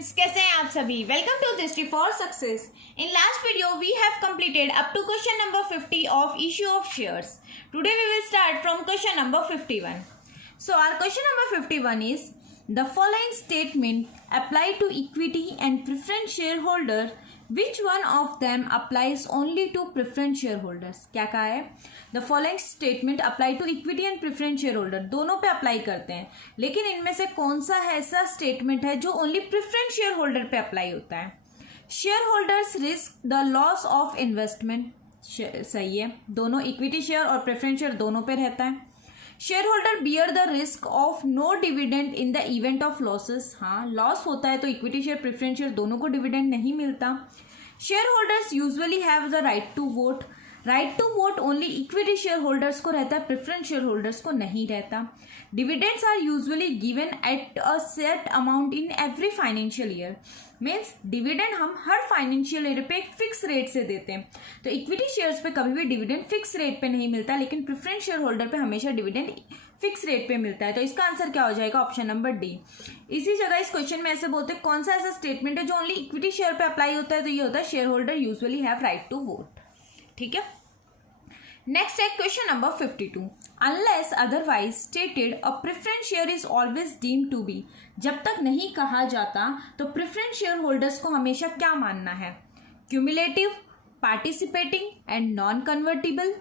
Students, कैसे हैं आप सभी। Welcome to Drishti for success. In last video we have completed up to question number 50 of issue of shares. Today we will start from question number 51. So our question number 51 is the following statement apply to equity and preference shareholder. Which one of them applies only to preference shareholders? क्या कहा है? The following statement apply to equity and preference shareholder. दोनों पे apply करते हैं, लेकिन इनमें से कौन सा ऐसा स्टेटमेंट है जो ओनली प्रेफरेंस शेयर होल्डर पे अप्लाई होता है? Share holders risk the loss of investment. सही है, दोनों इक्विटी शेयर और प्रेफरेंस शेयर दोनों पे रहता है. Share holder bear the risk of no dividend in the event of losses. हाँ, लॉस होता है तो इक्विटी शेयर प्रेफरेंस शेयर दोनों को डिविडेंड नहीं मिलता. Share holders usually have the right to vote. Right to vote only equity share holders को रहता है, प्रेफरेंस शेयर होल्डर्स को नहीं रहता. Dividends are usually given at a set amount in every financial year. Means dividend हम हर financial year पे एक फिक्स रेट से देते हैं. तो इक्विटी शेयर्स पे कभी भी डिविडेंड फिक्स रेट पे नहीं मिलता, लेकिन प्रेफरेंस शेयर होल्डर पे हमेशा डिविडेंड फिक्स रेट पे मिलता है. तो इसका आंसर क्या हो जाएगा? Option number D. इसी जगह इस क्वेश्चन में ऐसे बोलते हैं कौन सा ऐसा स्टेटमेंट है जो ओनली इक्विटी शेयर पे अप्लाई होता है, तो ये होता है share holder usually have right to vote. ठीक है. नेक्स्ट है question number 52. Unless otherwise stated a preference share is always deemed to be. जब तक नहीं कहा जाता तो प्रेफरेंस शेयर होल्डर्स को हमेशा क्या मानना है? Cumulative, participating and non convertible.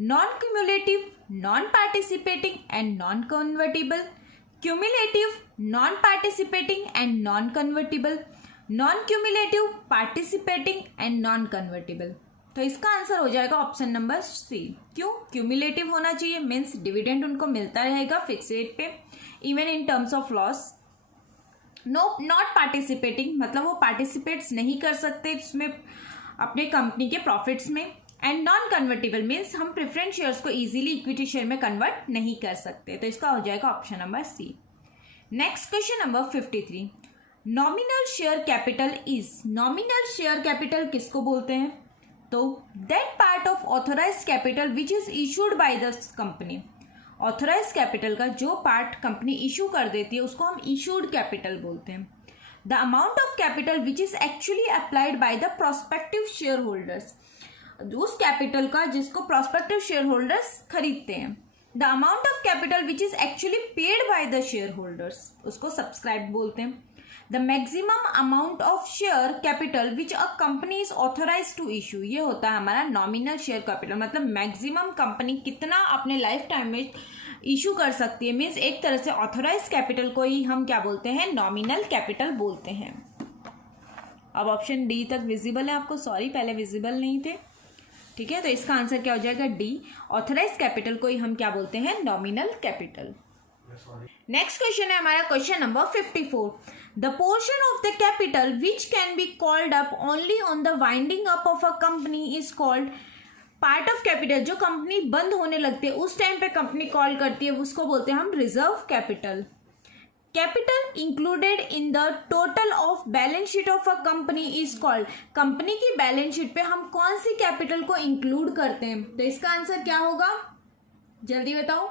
Non cumulative, non participating and non convertible. Cumulative, non participating and non convertible. Non cumulative, participating and non convertible. तो इसका आंसर हो जाएगा ऑप्शन नंबर सी. क्यों? क्यूमुलेटिव होना चाहिए, मीन्स डिविडेंड उनको मिलता रहेगा फिक्स रेट पे even in terms of loss. Not participating मतलब वो पार्टिसिपेट्स नहीं कर सकते इसमें अपने कंपनी के प्रॉफिट्स में. एंड नॉन कन्वर्टेबल मीन्स हम प्रेफरेंस शेयर्स को इजीली इक्विटी शेयर में कन्वर्ट नहीं कर सकते. तो इसका हो जाएगा option number C. Next question number 53. Nominal share capital is. Nominal share capital किसको बोलते हैं? तो that part of authorised capital which is issued by the company. Authorised capital का जो पार्ट कंपनी इशू कर देती है उसको हम इशूड कैपिटल बोलते हैं. The amount of capital which is actually applied by the prospective share holders. उस कैपिटल का जिसको प्रोस्पेक्टिव शेयर होल्डर्स खरीदते हैं. The amount of capital which is actually paid by the share holders उसको subscribe बोलते हैं. The maximum amount of share capital which a company is authorise to issue. ये होता है हमारा नॉमिनल शेयर कैपिटल, मतलब मैक्सिमम कंपनी कितना अपने लाइफ टाइम में इशू कर सकती है. मीन्स एक तरह से ऑथोराइज कैपिटल को ही हम क्या बोलते हैं? नॉमिनल कैपिटल बोलते हैं. अब ऑप्शन डी तक विजिबल है आपको? सॉरी, पहले विजिबल नहीं थे. ठीक है, तो इसका आंसर क्या हो जाएगा? डी. ऑथोराइज कैपिटल को ही हम क्या बोलते हैं? Nominal capital. नेक्स्ट क्वेश्चन है हमारा question number 54. The portion of the capital which can be called up only on the winding up of a company is called. Part of capital जो company बंद होने लगती है उस टाइम पे company call करती है उसको बोलते हैं हम reserve capital. Capital included in the total of balance sheet of a company is called. Company की बैलेंस शीट पे हम कौन सी कैपिटल को इंक्लूड करते हैं? तो इसका आंसर क्या होगा? जल्दी बताओ.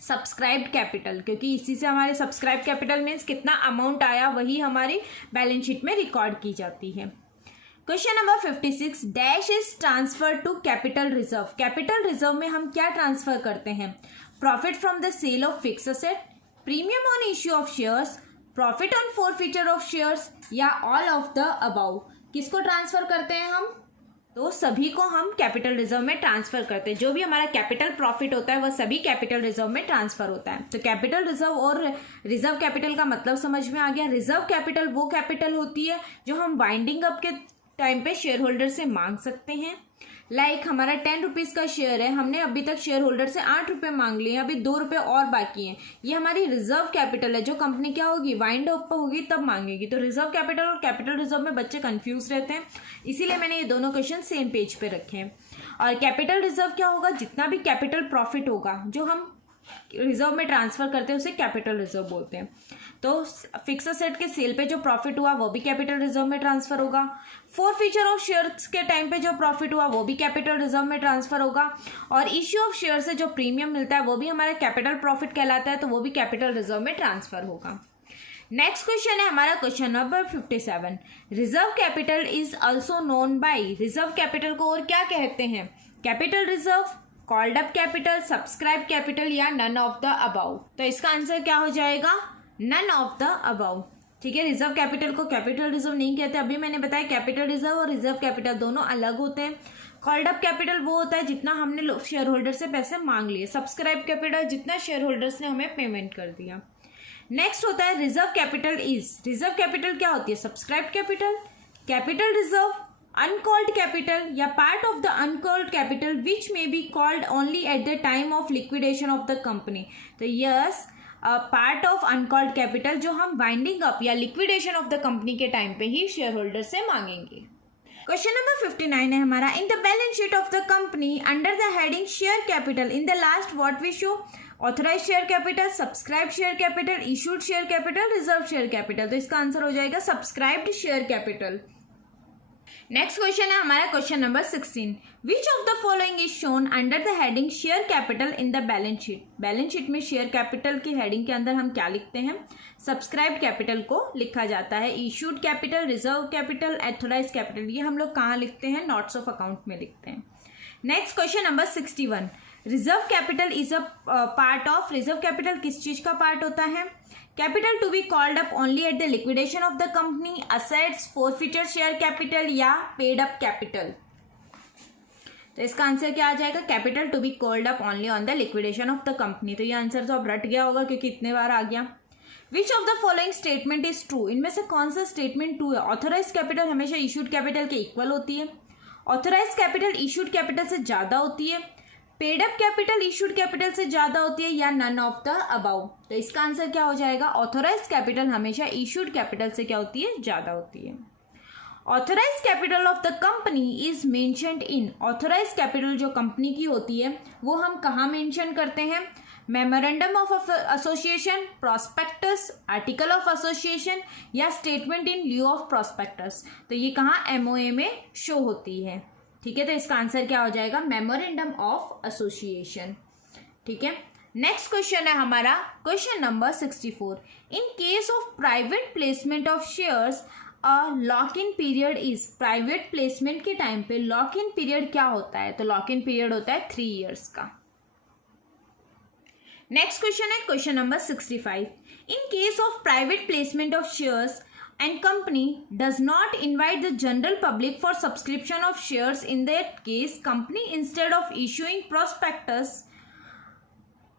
सब्सक्राइब्ड कैपिटल, क्योंकि इसी से हमारे सब्सक्राइब कैपिटल मीन्स कितना अमाउंट आया वही हमारी बैलेंस शीट में रिकॉर्ड की जाती है. Question number 56. Dash is transfer to capital reserve. Capital reserve में हम क्या ट्रांसफर करते हैं? Profit from the sale of fix asset, premium on issue of shares, profit on forfeiture of shares, या ऑल ऑफ द अबाउ. किसको transfer करते हैं हम? तो सभी को हम कैपिटल रिजर्व में ट्रांसफर करते हैं. जो भी हमारा कैपिटल प्रॉफिट होता है वह सभी कैपिटल रिजर्व में ट्रांसफर होता है. तो कैपिटल रिजर्व और रिजर्व कैपिटल का मतलब समझ में आ गया. रिजर्व कैपिटल वो कैपिटल होती है जो हम वाइंडिंग अप के टाइम पे शेयर होल्डर से मांग सकते हैं. लाइक हमारा 10 रुपीज़ का शेयर है, हमने अभी तक शेयर होल्डर से 8 रुपये मांग लिए, अभी 2 रुपये और बाकी हैं. ये हमारी रिजर्व कैपिटल है जो कंपनी क्या होगी? वाइंड अप होगी तब मांगेगी. तो रिजर्व कैपिटल और कैपिटल रिजर्व में बच्चे कंफ्यूज रहते हैं, इसीलिए मैंने ये दोनों क्वेश्चन सेम पेज पे रखे हैं. और कैपिटल रिजर्व क्या होगा? जितना भी कैपिटल प्रॉफिट होगा जो हम रिजर्व में ट्रांसफर करते हैं उसे कैपिटल रिजर्व बोलते हैं। तो फिक्स असेट के सेल पे जो प्रॉफिट हुआ वो भी कैपिटल रिजर्व में ट्रांसफर होगा। फॉरफीचर ऑफ शेयर्स के टाइम पे जो प्रॉफिट हुआ वो भी कैपिटल रिजर्व में ट्रांसफर होगा। और इश्यू ऑफ शेयर से जो प्रीमियम मिलता है वो भी हमारा कैपिटल प्रॉफिट कहलाता है, तो वो भी कैपिटल रिजर्व में ट्रांसफर होगा। नेक्स्ट क्वेश्चन है हमारा question number 57। Reserve capital is also known by, reserve capital को और क्या कहते हैं? Capital reserve, called up capital, subscribe capital या नन ऑफ द अबाउ। तो इसका आंसर क्या हो जाएगा? None of the above. ठीक है, रिजर्व कैपिटल को कैपिटल रिजर्व नहीं कहते। अभी मैंने बताया कैपिटल रिजर्व और रिजर्व कैपिटल दोनों अलग होते हैं। कॉल्ड अप कैपिटल वो होता है जितना हमने शेयर होल्डर से पैसे मांग लिए। सब्सक्राइब कैपिटल जितना शेयर होल्डर्स ने हमें पेमेंट कर दिया। नेक्स्ट होता है reserve capital is. Reserve capital क्या होती है? Subscribe capital, capital reserve, uncalled capital या part of the uncalled capital which may be called only at the time of liquidation of the company. तो yes, part of uncalled capital जो हम winding up या liquidation of the company के time पे ही share holder से मांगेंगे। Question number 59 है हमारा। In the balance sheet of the company under the heading share capital in the last what we show? Authorise share capital, subscribe share capital, issued share capital, reserve share capital. तो इसका answer हो जाएगा subscribed share capital. Next question है हमारा question number 16। Which of the following is shown under the heading share capital in the balance sheet? Balance sheet में share capital की heading के अंदर हम क्या लिखते हैं? सब्सक्राइब कैपिटल को लिखा जाता है। Issued capital, reserve capital, authorise capital ये हम लोग कहाँ लिखते हैं? नोट्स ऑफ अकाउंट में लिखते हैं। Next question number 61। Reserve capital is a part of. Reserve capital किस चीज का पार्ट होता है? Capital to be called up only at the liquidation of the company, assets, forfeiture share capital या paid up capital. तो इसका answer क्या आ जाएगा? Capital to be called up only on the liquidation of the company. तो ये answer तो अब रट गया होगा क्योंकि इतने बार आ गया। विच of the following statement is true? इनमें से कौन सा स्टेटमेंट ट्रू है? ऑथराइज कैपिटल हमेशा इशूड कैपिटल के इक्वल होती है। ऑथराइज कैपिटल इशूड कैपिटल से ज्यादा होती है। Paid up capital issued capital से ज्यादा होती है या नन ऑफ द अबाउ। तो इसका आंसर क्या हो जाएगा? ऑथराइज कैपिटल हमेशा इशूड कैपिटल से क्या होती है? ज्यादा होती है। Authorise capital of the company is mentioned in. Authorise capital जो कंपनी की होती है वो हम कहाँ मेंशन करते हैं? Memorandum of association, prospectus, article of association या statement in lieu of prospectus. तो ये कहाँ? एमओए में शो होती है। ठीक है, तो इसका आंसर क्या हो जाएगा? Memorandum of association. ठीक है, नेक्स्ट क्वेश्चन है हमारा question number 64। In case of private placement of shares a lock in period is. Private placement के टाइम पे लॉक इन पीरियड क्या होता है? तो लॉक इन पीरियड होता है 3 ईयर्स का। नेक्स्ट क्वेश्चन है question number 65। In case of private placement of shares and company does not invite the general public for subscription of shares, in that case company instead of issuing prospectus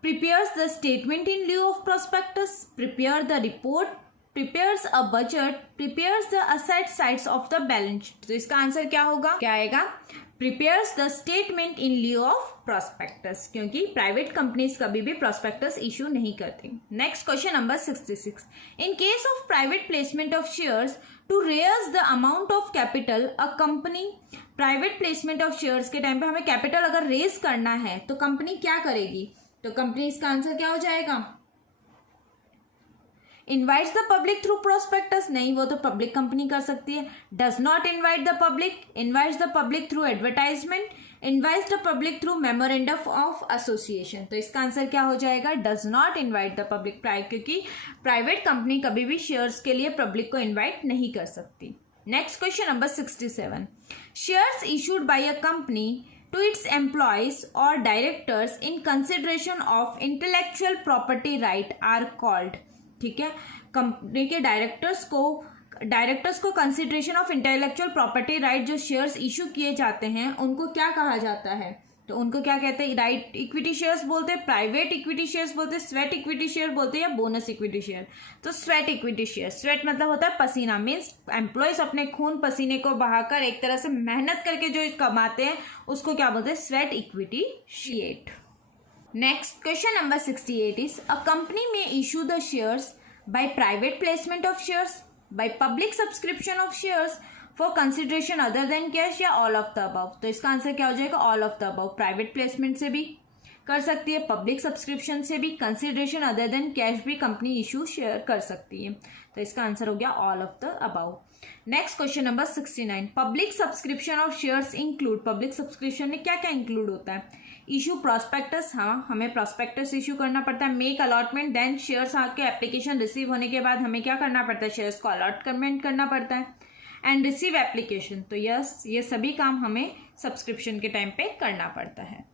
prepares the statement in lieu of prospectus, prepare the report, prepares a budget, prepares the asset sides of the balance sheet। तो इसका answer क्या होगा? क्या आएगा? prepares the statement in lieu of prospectus, क्योंकि private companies कभी भी prospectus issue नहीं करती। Next question number 66। In case of private placement of shares to raise the amount of capital a company. Private placement of shares के time पे हमें capital अगर raise करना है तो कंपनी क्या करेगी? तो कंपनी, इसका आंसर क्या हो जाएगा? Invites the public through prospectus. नहीं, वो तो पब्लिक कंपनी कर सकती है। Does not invite the public, invites the public through advertisement, invites the public through memorandum of association. तो इसका आंसर क्या हो जाएगा? Does not invite the public, क्योंकि प्राइवेट कंपनी कभी भी शेयर्स के लिए पब्लिक को इन्वाइट नहीं कर सकती। Next question number 67। Shares issued by a company to its employees or directors in consideration of intellectual property right are called। ठीक है, कंपनी के डायरेक्टर्स को consideration of intellectual property right जो शेयर्स इशू किए जाते हैं उनको क्या कहा जाता है? तो उनको क्या कहते हैं? राइट इक्विटी शेयर्स बोलते हैं, प्राइवेट इक्विटी शेयर्स बोलते हैं, स्वेट इक्विटी शेयर बोलते हैं या बोनस इक्विटी शेयर। तो स्वेट इक्विटी शेयर, स्वेट मतलब होता है पसीना, मीन्स एम्प्लॉयज अपने खून पसीने को बहाकर एक तरह से मेहनत करके जो कमाते हैं उसको क्या बोलते हैं? Sweat equity share. Next question number 68 is a company में issue the shares by private placement of shares, by public subscription of shares, for consideration other than cash या ऑल ऑफ द अबव। तो इसका answer क्या हो जाएगा? All of the above. Private placement से भी, कर सकती है, पब्लिक सब्सक्रिप्शन से भी, कंसिडरेशन अदर देन कैश भी कंपनी इशू शेयर कर सकती है। तो इसका आंसर हो गया all of the about. Next question number 69, public subscription of shares include, public subscription में क्या क्या इंक्लूड होता है? इशू प्रॉस्पेक्टस, हाँ हमें प्रॉस्पेक्टस इशू करना पड़ता है, मेक अलॉटमेंट, देन शेयर्स के एप्लीकेशन रिसीव होने के बाद हमें क्या करना पड़ता है? शेयर्स को अलॉटमेंट करना पड़ता है, एंड रिसीव एप्लीकेशन। तो यस, ये सभी काम हमें सब्सक्रिप्शन के टाइम पे करना पड़ता है।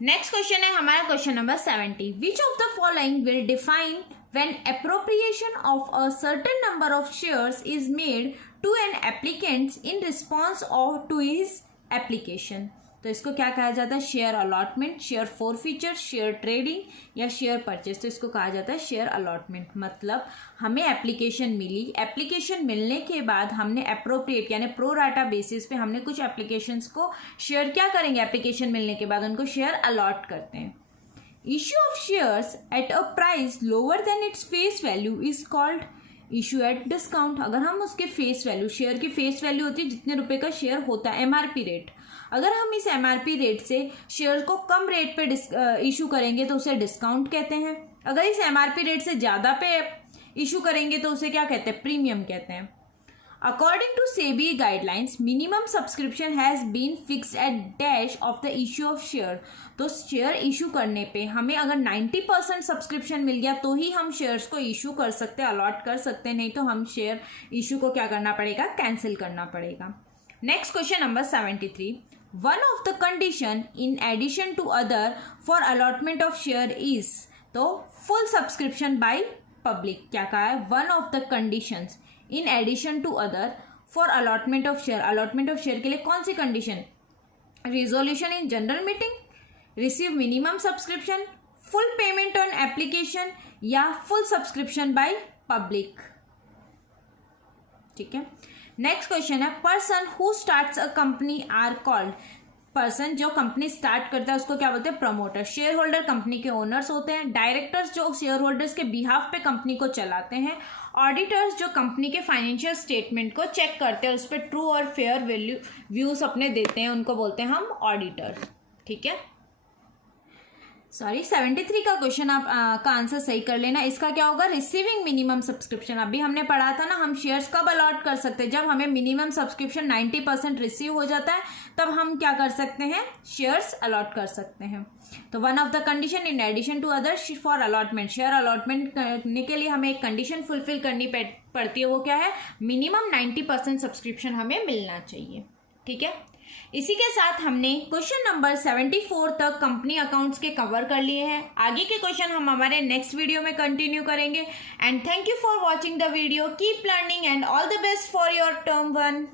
नेक्स्ट क्वेश्चन है हमारा question number 70, which of the following will define when appropriation of a certain number of shares is made to an applicant in response to his application। तो इसको क्या कहा जाता है? Share allotment, share forfeiture, share trading या share purchase. तो इसको कहा जाता है शेयर अलॉटमेंट। मतलब हमें एप्लीकेशन मिली, एप्लीकेशन मिलने के बाद हमने अप्रोप्रिएट यानी प्रो राटा बेसिस पे हमने कुछ एप्लीकेशंस को शेयर क्या करेंगे? एप्लीकेशन मिलने के बाद उनको शेयर अलॉट करते हैं। Issue of shares at a price lower than its face value is called issue at discount। अगर हम उसके फेस वैल्यू, शेयर की फेस वैल्यू होती है जितने रुपए का शेयर होता है, एमआरपी रेट, अगर हम इस एमआरपी रेट से शेयर को कम रेट पे इशू करेंगे तो उसे डिस्काउंट कहते हैं। अगर इस एमआरपी रेट से ज़्यादा पे इशू करेंगे तो उसे क्या कहते हैं? प्रीमियम कहते हैं। According to SEBI guidelines, minimum subscription has been fixed at dash of the issue of share। तो शेयर इशू करने पे हमें अगर 90% सब्सक्रिप्शन मिल गया तो ही हम शेयर्स को इशू कर सकते हैं, अलॉट कर सकते हैं, नहीं तो हम शेयर इशू को क्या करना पड़ेगा? कैंसिल करना पड़ेगा। Next question number 73, one of the condition in addition to other for allotment of share is, तो फुल सब्सक्रिप्शन बाय पब्लिक। क्या कहा है? One of the conditions in addition to other for allotment of share. Allotment of share के लिए कौन सी condition? Resolution in general meeting, receive minimum subscription, full payment on application या full subscription by public. ठीक है। Next question है, person who starts a company are called, person जो company start करता है उसको क्या बोलते हैं? प्रमोटर। शेयर होल्डर कंपनी के ओनर्स होते हैं, डायरेक्टर्स जो शेयर होल्डर्स के बिहाफ पे कंपनी को चलाते हैं, ऑडिटर्स जो कंपनी के फाइनेंशियल स्टेटमेंट को चेक करते हैं, उस पर ट्रू और फेयर व्यूज अपने देते हैं, उनको बोलते हैं हम ऑडिटर। ठीक है, सॉरी 73 का क्वेश्चन आप का आंसर सही कर लेना। इसका क्या होगा? Receiving minimum subscription. अभी हमने पढ़ा था ना, हम शेयर्स कब अलॉट कर सकते हैं? जब हमें मिनिमम सब्सक्रिप्शन 90% रिसीव हो जाता है तब हम क्या कर सकते हैं? शेयर्स अलॉट कर सकते हैं। तो one of the condition in addition to others for allotment, share allotment करने के लिए हमें एक कंडीशन फुलफिल करनी पड़ती है, वो क्या है? मिनिमम 90% सब्सक्रिप्शन हमें मिलना चाहिए। ठीक है, इसी के साथ हमने क्वेश्चन नंबर 74 तक कंपनी अकाउंट्स के कवर कर लिए हैं। आगे के क्वेश्चन हम हमारे नेक्स्ट वीडियो में कंटिन्यू करेंगे। And thank you for watching the video. Keep learning and all the best for your term 1।